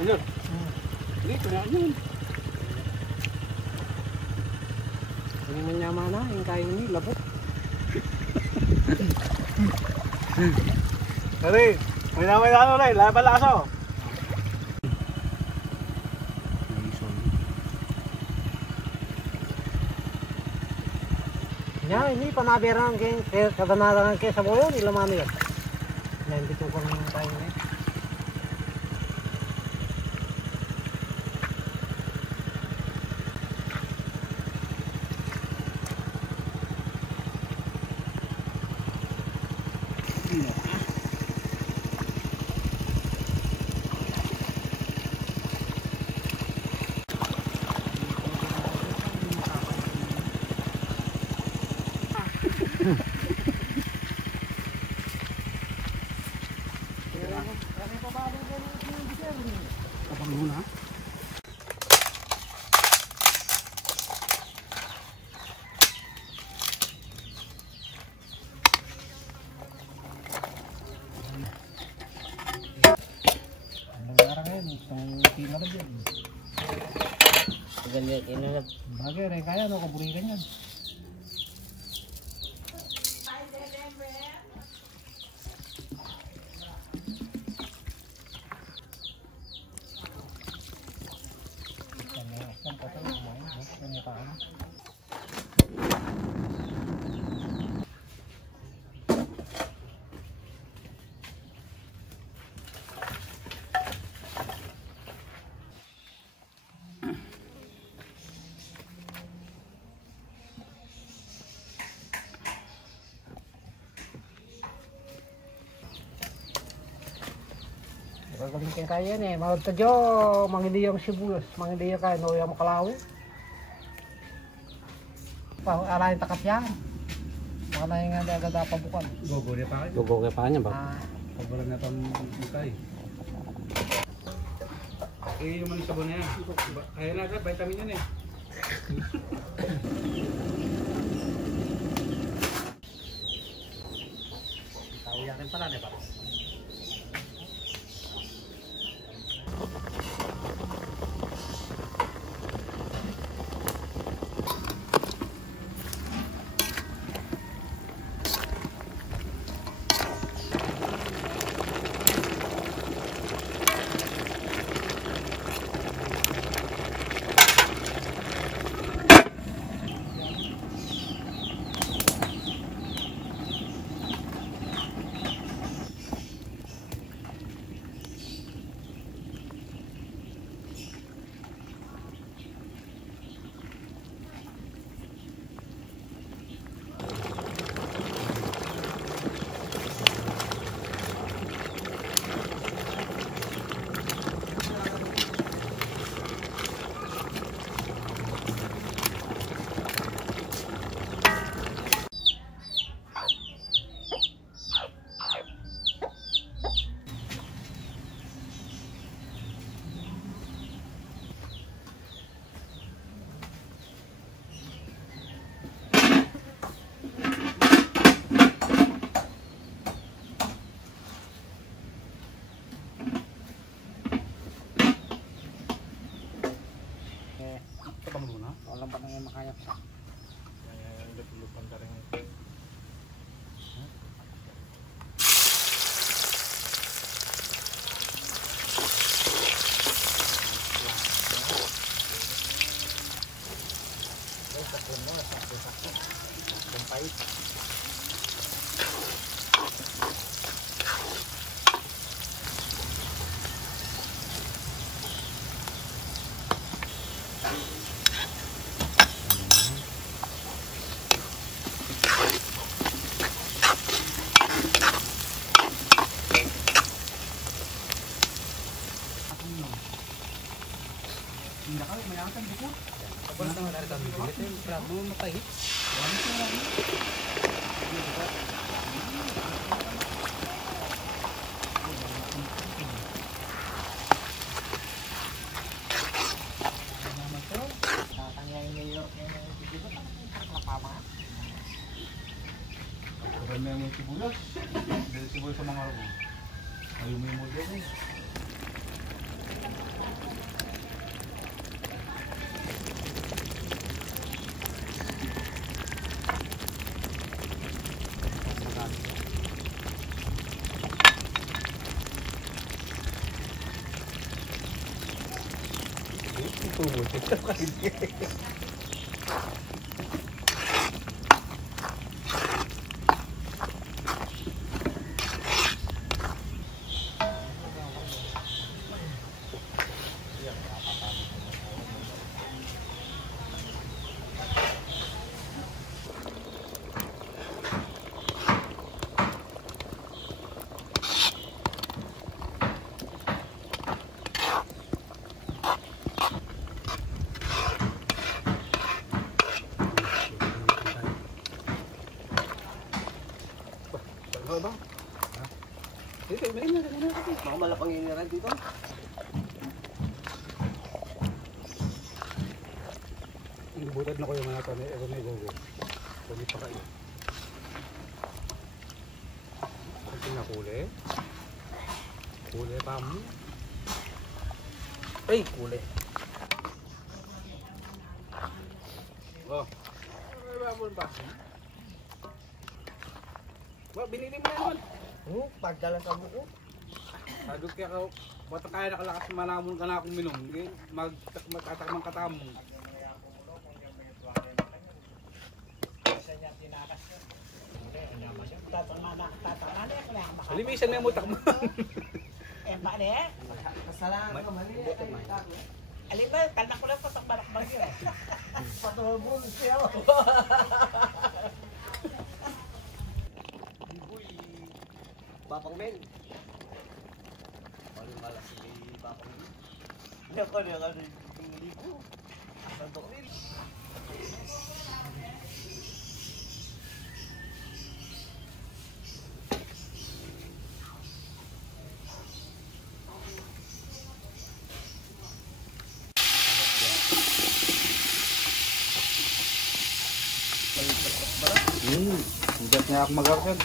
Bener. Ini kayaknya. Ini menyamana yang kain ini lebut. Dari, may ano rin, laban laso. Ya ini panabiran ke kadanaran ke sa boyo nila mami yan. Yan dito ko ng kain ini. Abang muna. Ganyan ini Bagay rin kaya no kaburikan yan. Gagawin kayo kaya nih, mau tajo mangindi yung sibuyas, mangindi yung kayo no yung makalawi. Pau alain takat yan. Mana yang ada agak apa bukan? Gogo dia pakai. Gogo kayak apanya bang? Kabaran na pang mukay. Eh, yung mga sabon na yan. Kaya na agad, vitamin yan eh. Tahu yakin pala nih pak. Walang pa nang makaya pa. Udah dulu pantaring. Hindi ka mayatan dito. Kapag na dari kami dito, problem mo tayo. Wala ko lang. Karena yang sibuyas, dari sibuyas sa mga Ayaw mo yung model eh. Buti. Ano ba? Dito, may na kasi. Baka malapang iniran dito. Butad na ko yung mga tanay. Ewan may gogo. Kuli pa kayo. Kunting na kuli. Kuli pa mo. Ay, kuli. Oh. Ay, babon pa. Ba, binili mo na naman. Pagdalang ka buko. Sabi kaya ka, bata kaya nakalakas manamon ka na akong minom. Magtatakmang katamong. Limisan na yung mutak mo. Mbak deh. Kasalanan ka mali. Alima, kalna ko lang pasak balak-balak yun. Patulbol siya. Bapang men. Paling malas si Bapang men. Dia kan libu. Untuk ni. Hindi niya ako mag-arkan.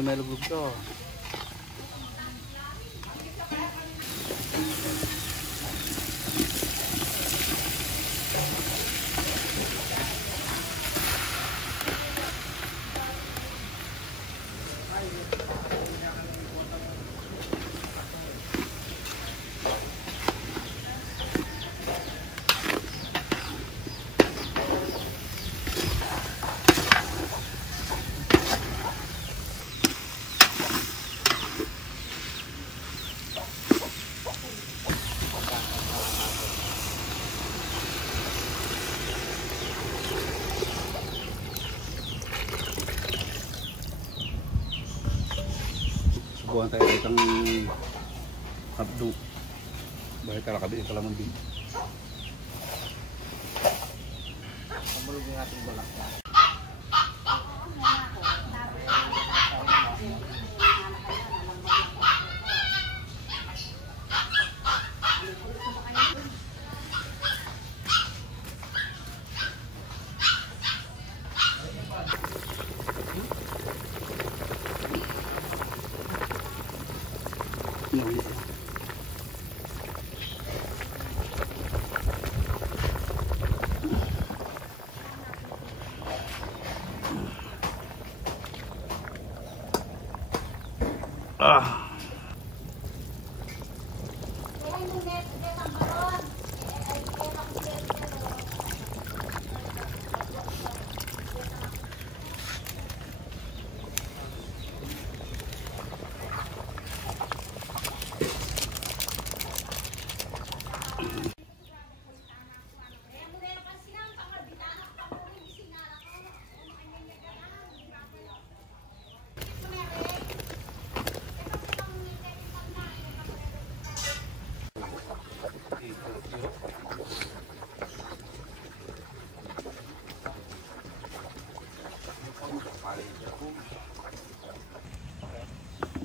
May luglog to. Subuhan tayo itang habdo. Bakit kalakabi ito lamang din. Pamulog yung ating balak.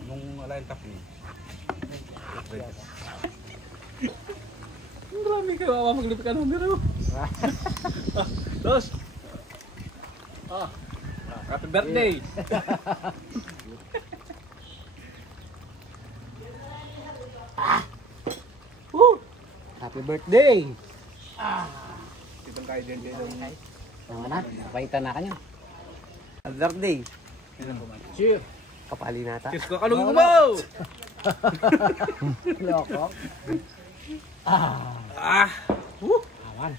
Nung alain tapi Marami kayo, awa maglipit ka ng biro. Tos! Happy birthday! Happy birthday! Itong kayo din din. Naman na, napaitan na kanya. Happy birthday. Cheers! Kapali nata. Kiss ko kalungin mo! Loko. Awan.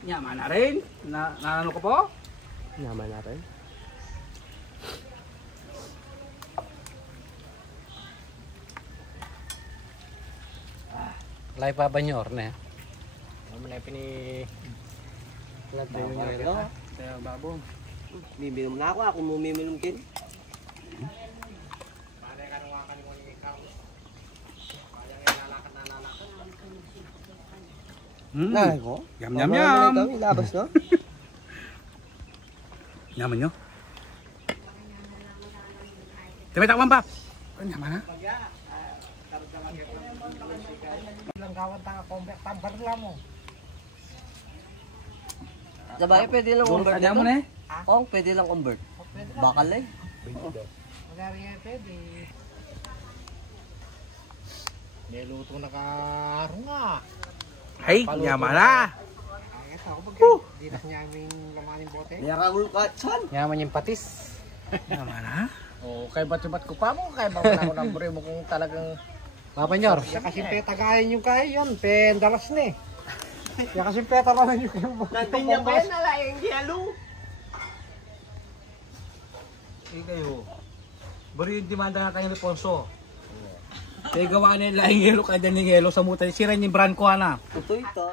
Yaman na rin. Nanano ko po? Naman natin. Lay pa ba nyor na? Ano na pini Kaya babong. Miminom na ako. Ako mumiminom din. Nay ko. Yam yam yam. Kami labas no? Yaman nyo. Tabi takwan pa. Yaman na. Ilang kawan tanga kombe tambar lang mo. Sabay, pwede lang convert Ada mo na eh. Oo, pwede lang convert. Bakal eh. Magari nga pwede. Niluto na karong nga. Ay, yaman na. Ito ako pag dinas niya aming laman ng bote. Yaragul ka, son. Yaman yung patis. Yaman na. Oh, kay bat-bat ko pa mo, kay ba wala ko ng mo kung talagang Papa Nyor, siya kasi peta gayon yung kaya yun, pendalas ni. Siya kasi peta lang yung Natin niya ba yan nalayang yelo? Eh kayo. Bari yung demanda na tayong Reponso. Kaya gawa na yung lahing yelo kaya din yung yelo sa mutay. Sira yung brand ko na. Ito ito.